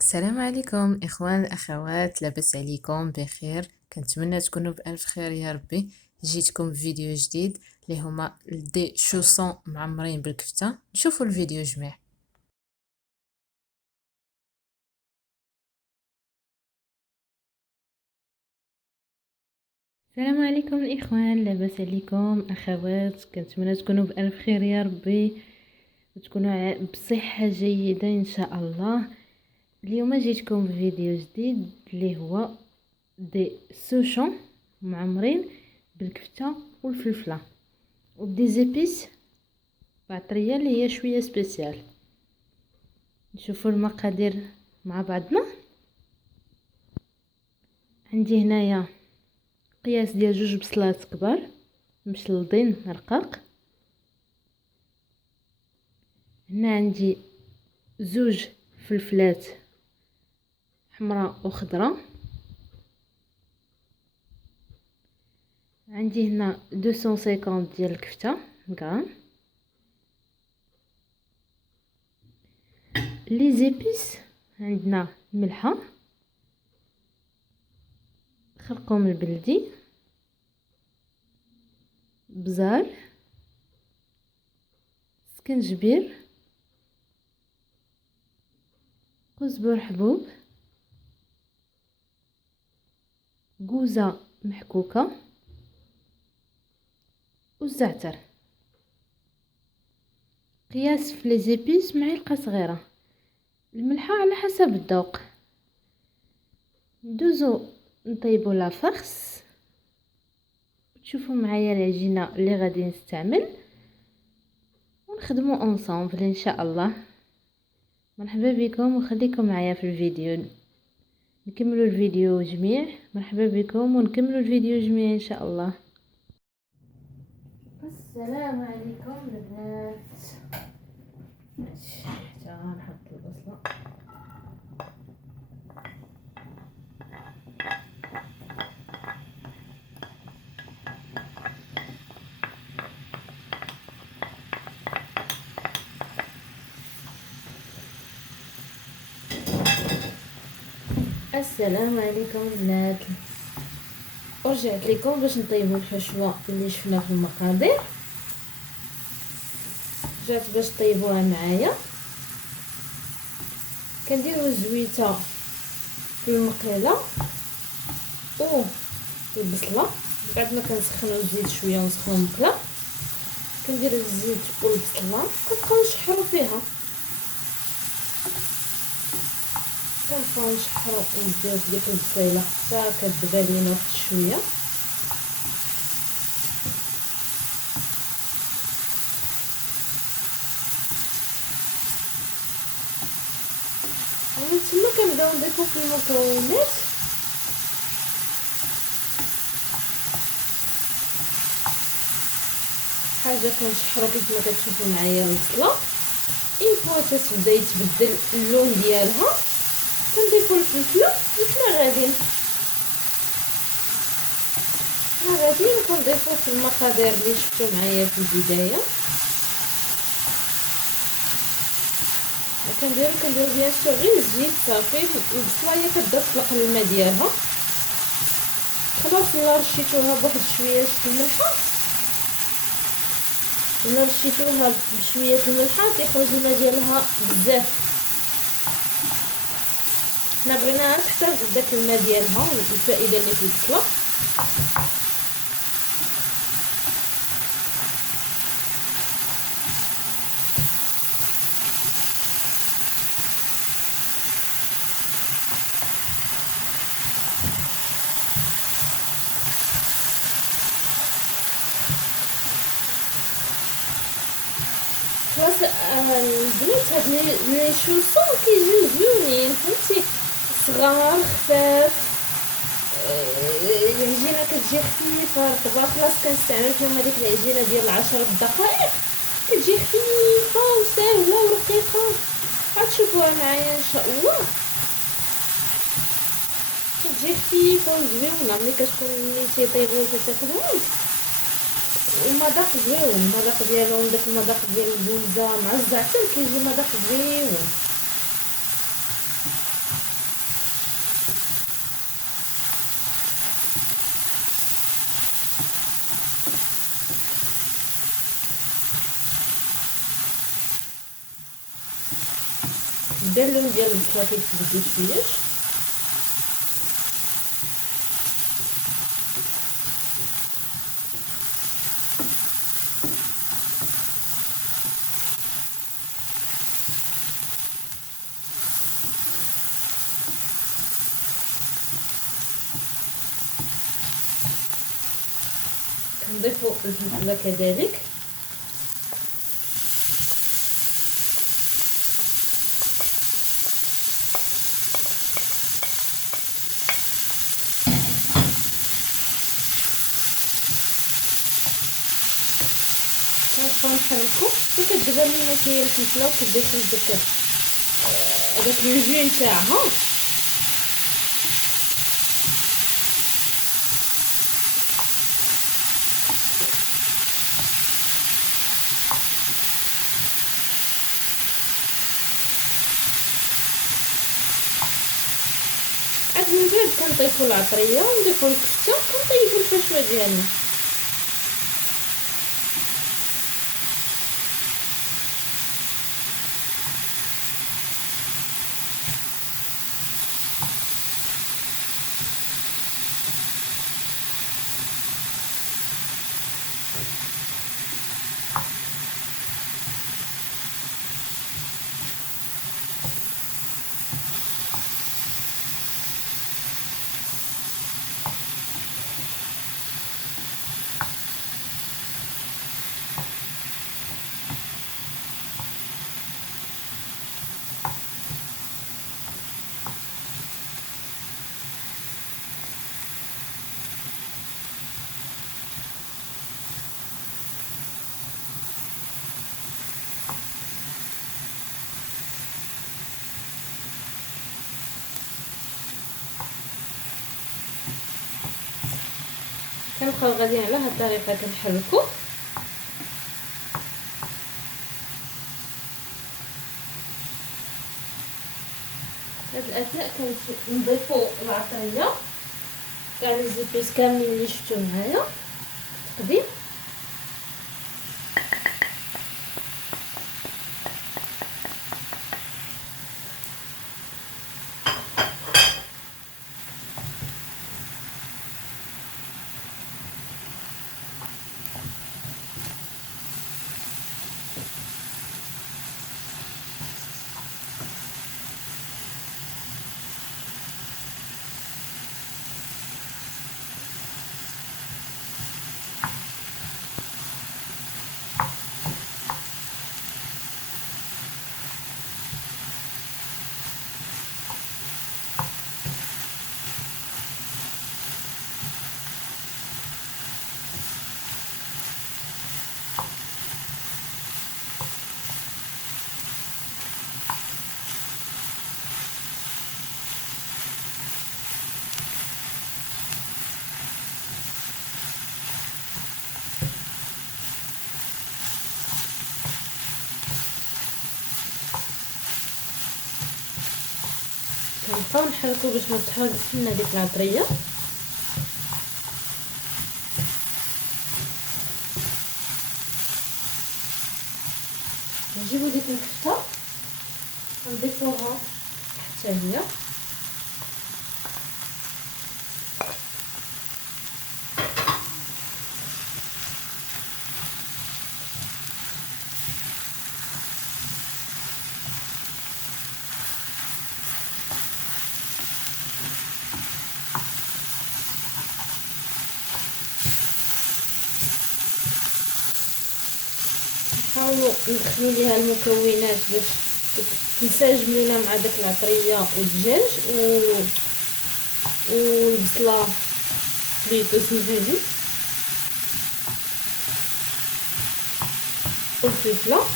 السلام عليكم إخوان الأخوات، لاباس عليكم بخير؟ كنتمنى تكونوا بألف خير يا ربي. جيتكم بفيديو جديد اللي هما دي شوسون معمرين بالكفتة. نشوفوا الفيديو جميع. السلام عليكم الإخوان، لاباس عليكم أخوات؟ كنتمنى تكونوا بألف خير يا ربي وتكونوا بصحة جيدة إن شاء الله. اليوم جيتكم بفيديو جديد اللي هو دي سوشون معمرين بالكفتة والفلفلة ودي زيبيس بعطريه اللي هي شويه سبيسيال. نشوفوا المقادير مع بعضنا. عندي هنايا قياس ديال 2 بصلات كبار مشلضين رقاق. هنا عندي 2 فلفلات حمراء وخضراء. عندي هنا 250 ديال الكفته غرام. لي زيبيس عندنا الملحه، خرقوم البلدي، بزار، سكنجبير، قزبر حبوب، كوزه محكوكه والزعتر. قياس في لي زيبيس معلقه صغيره، الملحه على حسب الذوق. ندوزو نطيبو لا فرخس. تشوفوا معايا العجينه اللي غادي نستعمل ونخدمو اونصومبل ان شاء الله. مرحبا بكم وخليكم معايا في الفيديو، نكملوا الفيديو جميع. مرحبا بكم ونكملوا الفيديو جميع ان شاء الله. السلام عليكم البنات. حتى نحط البصله. السلام عليكم البنات، ورجعت لكم باش نطيبوا الحشوه اللي شفنا في المقادير. رجعت باش طيبوها معايا. كنديروا الزويته في المقله و البصله. بعد ما كنسخنوا الزيت شويه ونسخنوا المقله، كندير الزيت والبصله كنبقاو نشحروا فيها. كنبقاو نشحروا ونديو في ديك البصيله حتى كتدبل لينا واحد شويه. ومن تما كنبداو نضيفو في المكونات. حاجه كنشحروا كيف ما كتشوفوا معايا البصله. اين فوا تتبدا يتبدل اللون ديالها كنضيفوا الفلفله وحنا غاديين كنضيفوا في المقادير اللي شفتوا معايا في البدايه. كنديروا بيان سور غير الزيت صافي. البصله هي كتبدا تطلق الماء ديالها. خلاص الا رشيتوها بواحد شويه الملحه، الا رشيتوها بشويه الملحه كيخرج الماء ديالها بزاف. حنا بغيناها تحتفظ بداك الماء ديالها والفائده اللي في البصله. خلاص البنات هاد لي شوسون كيجيو زوينين، فهمتي؟ صغار خفاف. العجينه كتجي خفيفه رطبه. خلاص كنستعمل فيهم هذيك العجينه ديال 10 دقائق، كتجي خفيفه وسهله ورقيقه. غتشوفوها معايا ان شاء الله. كتجي خفيفه وزوينه ملي تيطيبوا تاكلهم. المذاق زويون، المذاق ديالهم داك المذاق ديال الكوزه مع الزعتر كيجي مذاق زويون. بدا اللون ديال البصله كيتبدل شويه. كنضيفوا الفلفله كذلك. كنبقاو نحركو حتى كتبان لينا هي الفلفله وكتبدا يخرج داك الجين تاعها. عاد من بعد كنضيفو العطريه ونضيفو الكفته ونطيبو الحشوه ديالنا. كنبقاو غاديين على هاد الطريقه كنحركو. هاد الاثناء كنضيفو العطريه كاع لي زيبيس كاملين اللي شفتو معايا تقديم. كنبقاو نحركو باش ما تحرقش لنا ديك العطريه. نجيبو ديك الكفته نضيفوها حتى هي. نحاولوا ندخلوا ليها المكونات باش تنسجم لينا مع داك العطريه والدجاج والبصله بليتو سمحيلي والفلفله.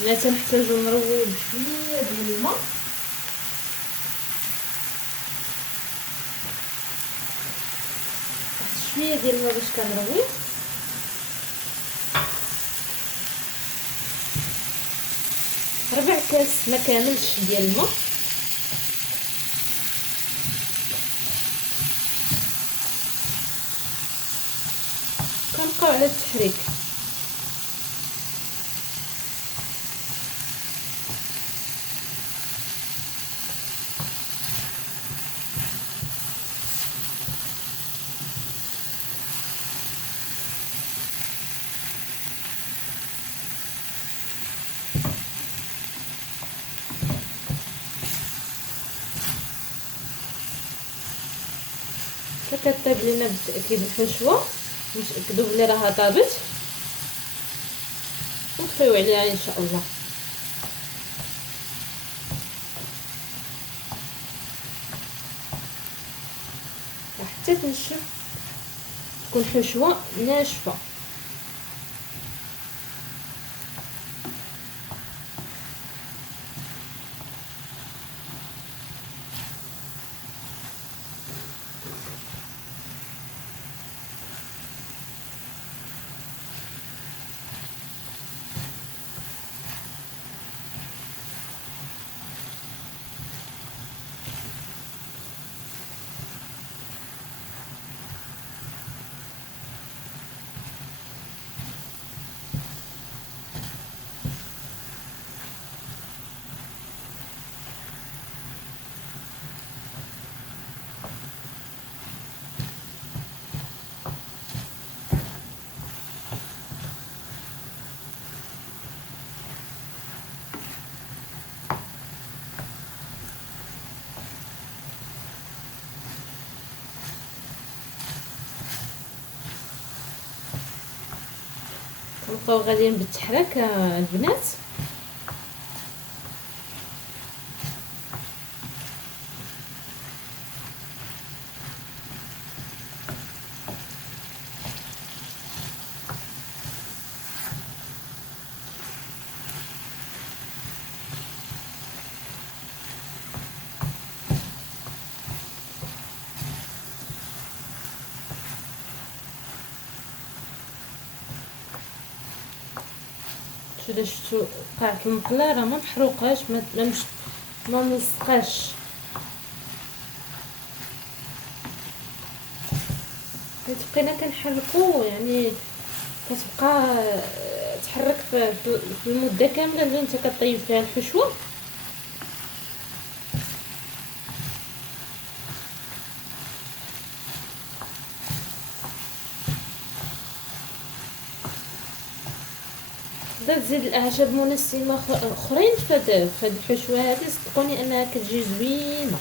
هنا تنحتاجو نرويو بشويه ديال الماء شويه ديال الماء باش كنروي. ربع كاس ما كاملش ديال الماء. كنبقاو على التحريك. كطيب لينا بالتاكيد الحشوه، نتاكدوا بلي راها طابت ونطفيو عليها ان شاء الله. حتى تنشف، تكون حشوه ناشفه. نبقاو غاديين بالتحرك البنات. الا شفتوا قاعة المقله راه ما محروقاش، ما ملصقاش. بقينا كنحركو يعني كتبقى تحرك في المده كامله اللي انت كطيب فيها الحشوه. تقدر تزيد الاعشاب منسمه اخرين في هاد الحشوه هذه، صدقوني انها كتجي زوينه.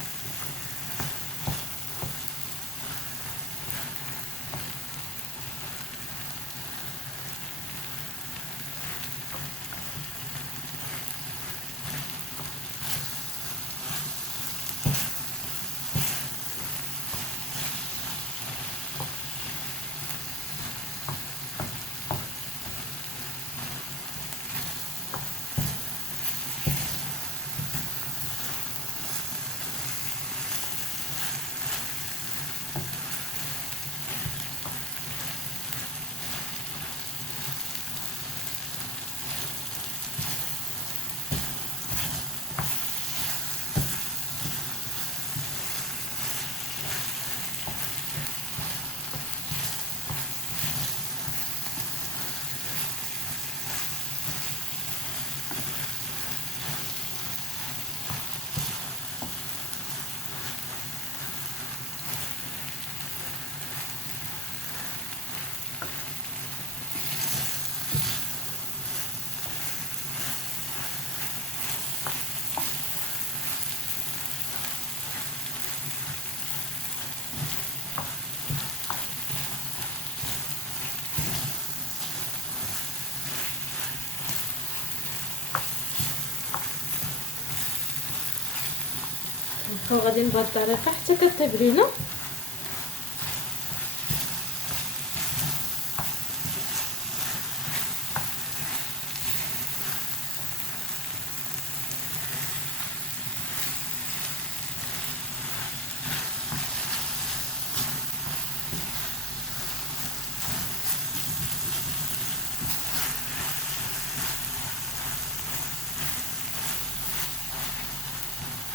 نبقاو غاديين بهاد الطريقه حتى كطيب لينا.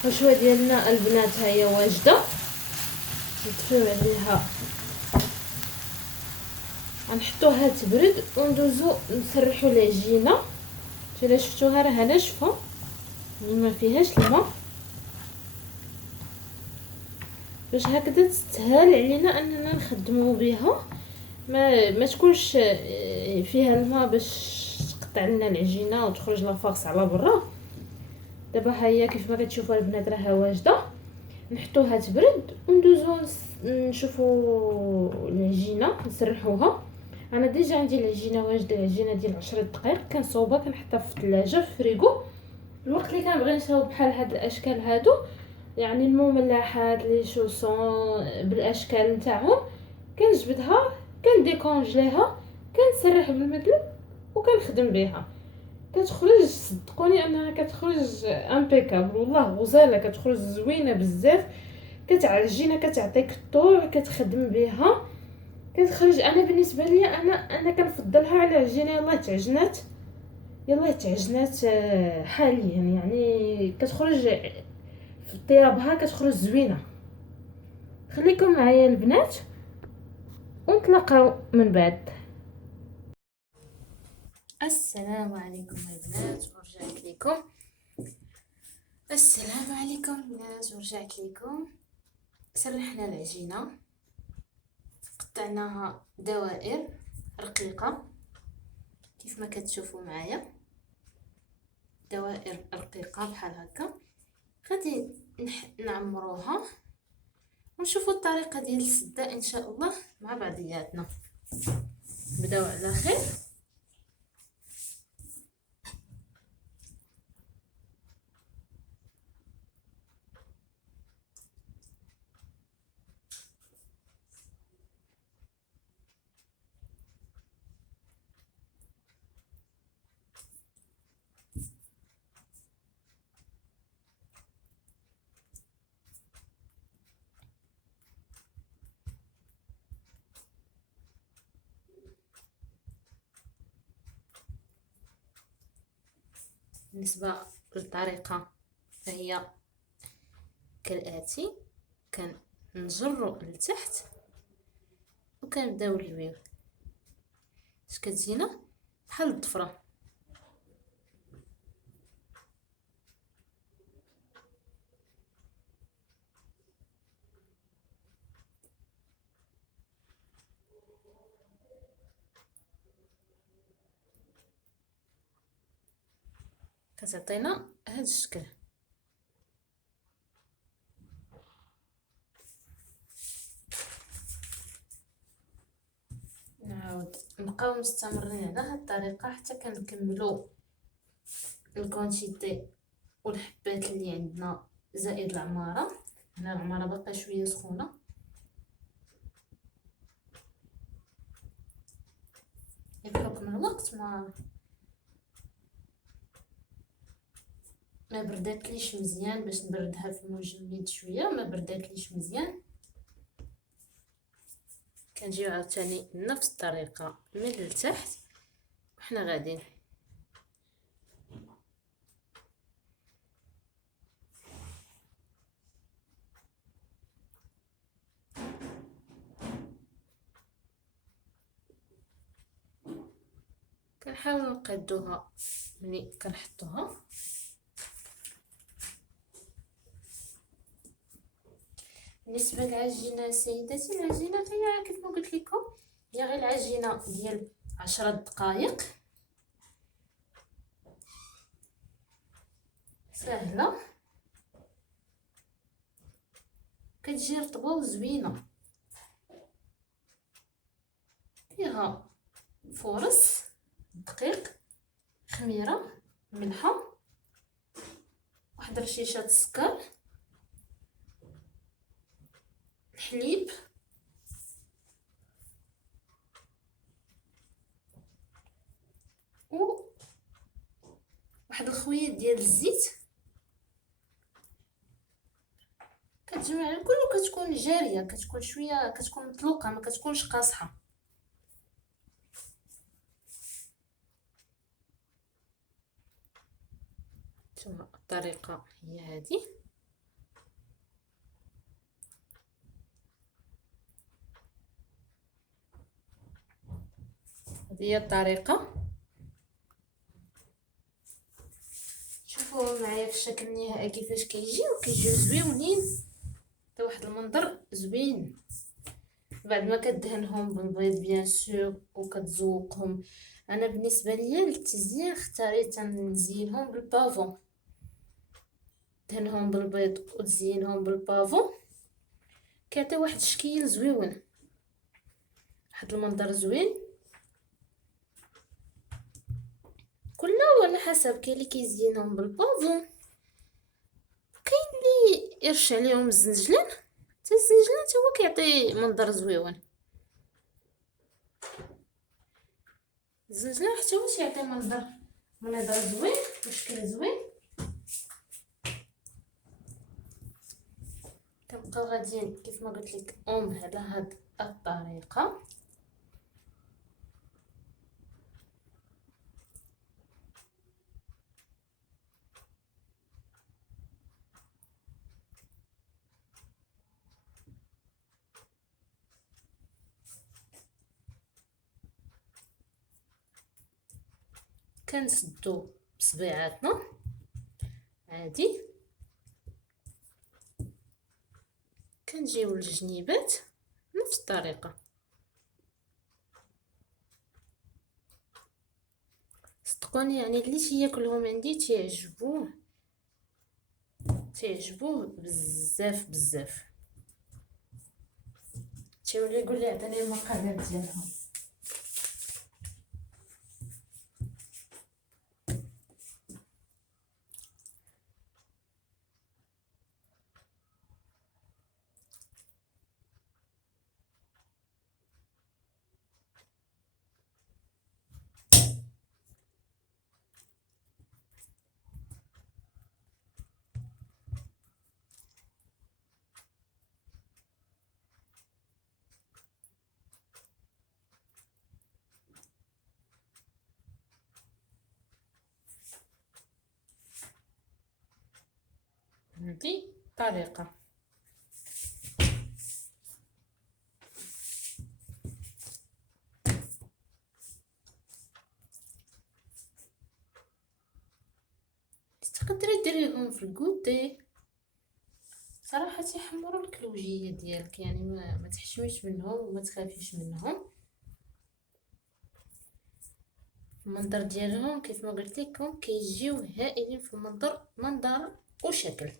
الحشوه ديالنا البنات هي واجده. نطفيو عليها، غنحطوها تبرد وندوزو نسرحو العجينه. الا شفتوها راها ناشفه ما فيهاش الماء، باش هكذا تسهل علينا اننا نخدمو بها، ما تكونش فيها الماء باش تقطع لنا العجينه وتخرج لا فاغس على برا. دابا ها هي كيف ما كتشوفوا البنات راها واجده. نحطوها تبرد وندوزو نشوفوا العجينه نسرحوها. انا ديجا عندي العجينه واجده، العجينه ديال 10 دقائق كنصوبها كنحطها في الثلاجه في فريغو. الوقت اللي كنبغي نصاوب بحال هاد الاشكال هادو، يعني المملحات لي شوسون بالاشكال نتاعهم، كنجبدها كنديكونجليها كنسرح بالمقلب وكنخدم بها. كتخرج صدقوني انها كتخرج امبيكابل، والله غزاله، كتخرج زوينه بزاف، كتعجينه كتعطيك الطوع، كتخدم بها كتخرج. انا بالنسبه لي انا كنفضلها على عجينه يلا تعجنات حاليا، يعني كتخرج في طيابها كتخرج زوينه. خليكم معايا البنات ونتلاقاو من بعد. السلام عليكم البنات، ورجعت لكم. السلام عليكم البنات، ورجعت لكم. سرحنا العجينه، قطعناها دوائر رقيقه كيف ما كتشوفوا معايا، دوائر رقيقه بحال هكا. غادي نعمروها ونشوفوا الطريقه ديال السده ان شاء الله مع بعضياتنا. نبداو على خير. بالنسبه للطريقه فهي كالاتي: كنجرو لتحت وكنبداو نلويو اش كتجينا بحال الضفره. كتعطينا هذا الشكل. نعاود نبقاو مستمرين على هاد الطريقه حتى كنكملوا الكونتيتي والحبات اللي عندنا زائد العماره. هنا العماره باقا شويه سخونه. بحكم الوقت ما برداتليش مزيان، باش نبردها في المجمد شويه ما برداتليش مزيان. كنجيو عاوتاني نفس الطريقه من التحت وحنا غاديين. كنحاول نقادوها ملي كنحطوها. بالنسبه للعجينه سيداتي، العجينه هي كيف ما قلت لكم، هي غير العجينه ديال 10 دقائق سهله، كتجي رطبه وزوينه، فيها فرص دقيق، خميره، ملحه، واحد رشيشه السكر، الحليب، و واحد الخويط ديال الزيت. كتجمع الكل وكتكون جاريه، كتكون شويه، كتكون مطلوقه، ما كتكونش قاصحه. ثم الطريقه هي هذه. هذه هي الطريقه. شوفوا معايا في الشكل النهائي كيفاش كيجيو زويونين، حتى واحد المنظر زوين. بعد ما كدهنهم بالبيض بيان سور وكتزوقهم. انا بالنسبه ليا للتزيين اختاريت نزينهم بالبافون، دهنهم بالبيض وتزينهم بالبافون، كيعطي واحد الشكل زويون، واحد المنظر زوين. كله على حسب، كاين اللي كيزينهم بالبافون، كاين اللي يرش عليهم الزنجلان، حتى الزنجلان هو كيعطي منظر زويون. الزنجلان حتى هو كيعطي منظر زوين وشكل زوين. كنبقاو غاديين كيف ما قلت لك على هاد الطريقه. كنسدو بصبيعاتنا عادي، كنجيو للجنيبات نفس الطريقه. صدقوني يعني اللي تياكلهم عندي تعجبوه بزاف بزاف. تيولي يقول لي عطيني المقادير ديالهم. هذه طريقه. تقدري ديريهم في الكوتي صراحه تيحمروا لك الوجهيه ديالك، يعني ما تحشميش منهم وما تخافيش منهم. المنظر ديالهم كيف ما قلت لكم كيجيو هائلين في منظر وشكل.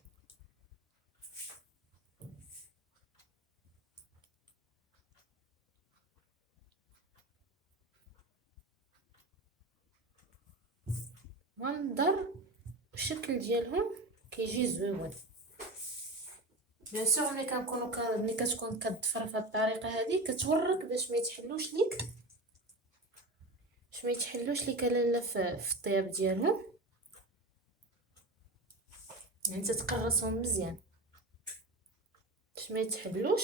منظر والشكل ديالهم كيجي زويون. بيان سور ملي ملي كتكون كتضفر في الطريقه هذه كتورك باش ما يتحلوش ليك لالا في الطياب ديالهم، يعني تتقرصهم مزيان باش ما يتحلوش.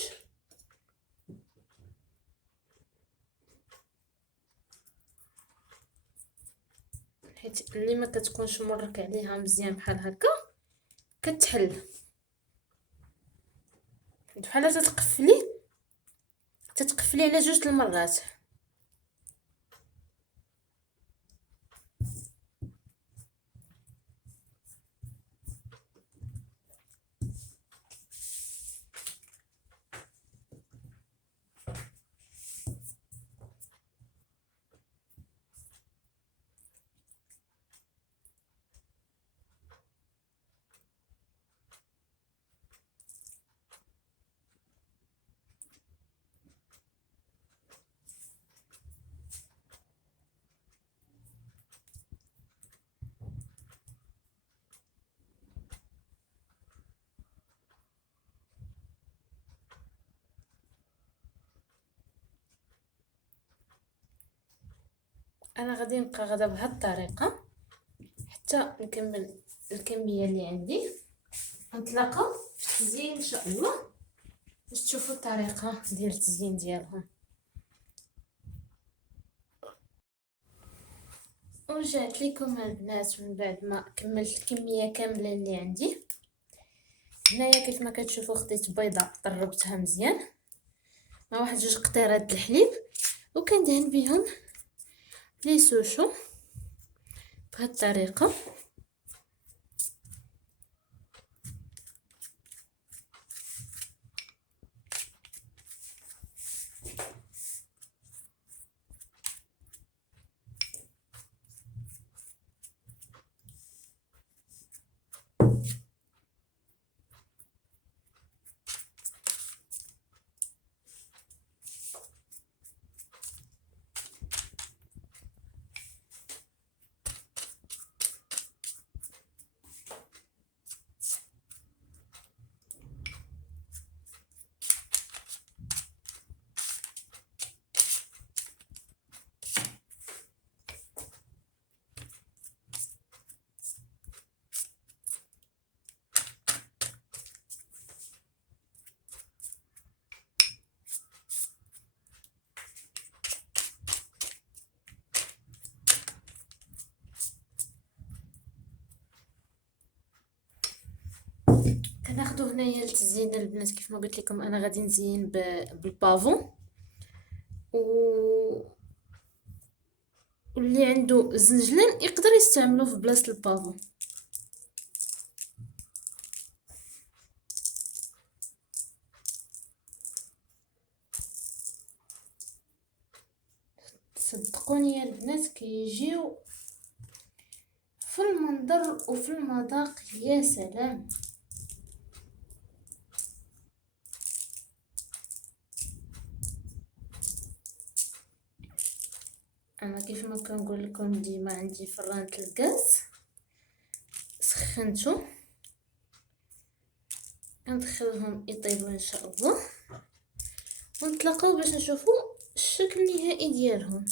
حيت اللي ما كتكونش مرك عليها مزيان بحال هكا كتحل بحال تتقفلي على جوج المرات. انا غادي نبقى غدا بهذه الطريقه حتى نكمل الكميه اللي عندي. نتلاقى في التزيين ان شاء الله باش تشوفوا الطريقه ديال التزيين ديالهم. ورجعت لكم البنات من بعد ما كملت الكميه كامله اللي عندي. هنايا كيف ما كتشوفوا خديت بيضه طربتها مزيان مع واحد 2 قطيرات الحليب وكندهن بهم لي سوشو بهاد الطريقه. كناخدو هنايا لتزيين البنات كيف ما قلت لكم انا غادي نزين بالبافون. و واللي عنده زنجلان يقدر يستعملوه في بلاصه البافون. صدقوني يا البنات كيجيو في المنظر وفي المذاق يا سلام. انا كيف ما كنقول لكم ديما عندي فران الغاز سخنته، ندخلهم يطيبوا ان شاء الله ونتلاقاو باش نشوفوا الشكل النهائي ديالهم.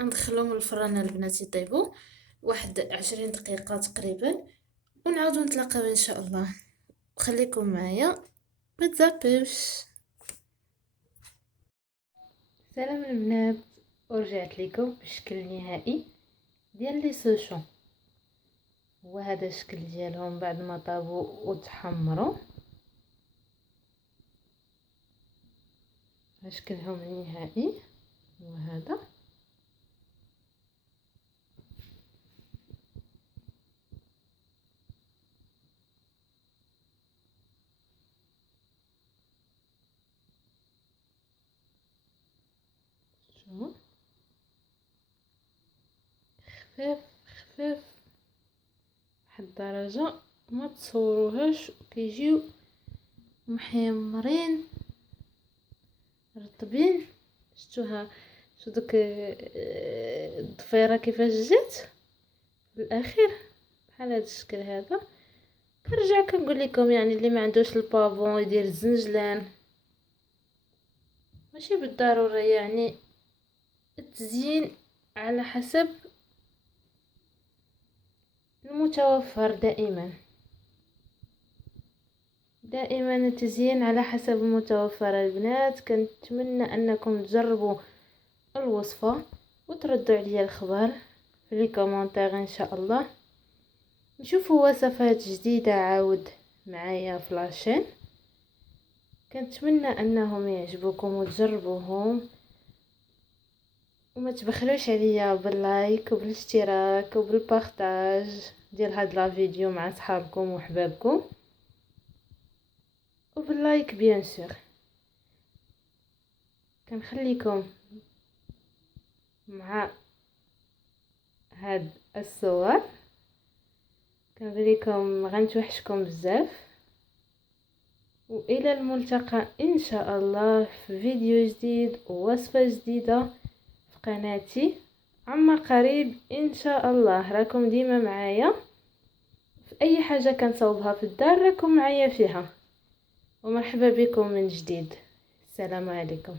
ندخلهم الفران البنات يطيبوا واحد 20 دقيقه تقريبا ونعاودو نتلاقاو ان شاء الله. خليكم معايا ما تزابوش. سلام البنات، ورجعت لكم بالشكل النهائي ديال لي سوشون. وهذا الشكل ديالهم بعد ما طابوا وتحمروا، شكلهم النهائي وهذا. شوف خفاف خفاف واحد الدرجه ما تصوروهاش، كيجيو محمرين رطبين. شفتوها؟ شو دوك الضفيره كيفاش جات في الاخير بحال هذا الشكل هذا. كنرجع كنقول لكم يعني اللي ما عندوش البافون يدير الزنجلان، ماشي بالضروره يعني التزيين على حسب المتوفر. دائما التزيين على حسب المتوفر. البنات كنتمنى انكم تجربوا الوصفه وتردوا عليا الخبر في لي كومونتير ان شاء الله. نشوفوا وصفات جديده عاود معايا في لاشين. كنتمنى انهم يعجبوكم وتجربوهم، وما تبخلوش عليا باللايك وبالاشتراك وبالبارطاج ديال هاد لا فيديو مع صحابكم وحبابكم، وباللايك بيان سور. كنخليكم مع هاد الصور، كنوريكم غنتوحشكم بزاف، والى الملتقى ان شاء الله في فيديو جديد ووصفه جديده في قناتي عما قريب ان شاء الله. راكم ديما معايا في اي حاجه كنصاوبها في الدار، راكم معايا فيها. ومرحبا بكم من جديد. السلام عليكم.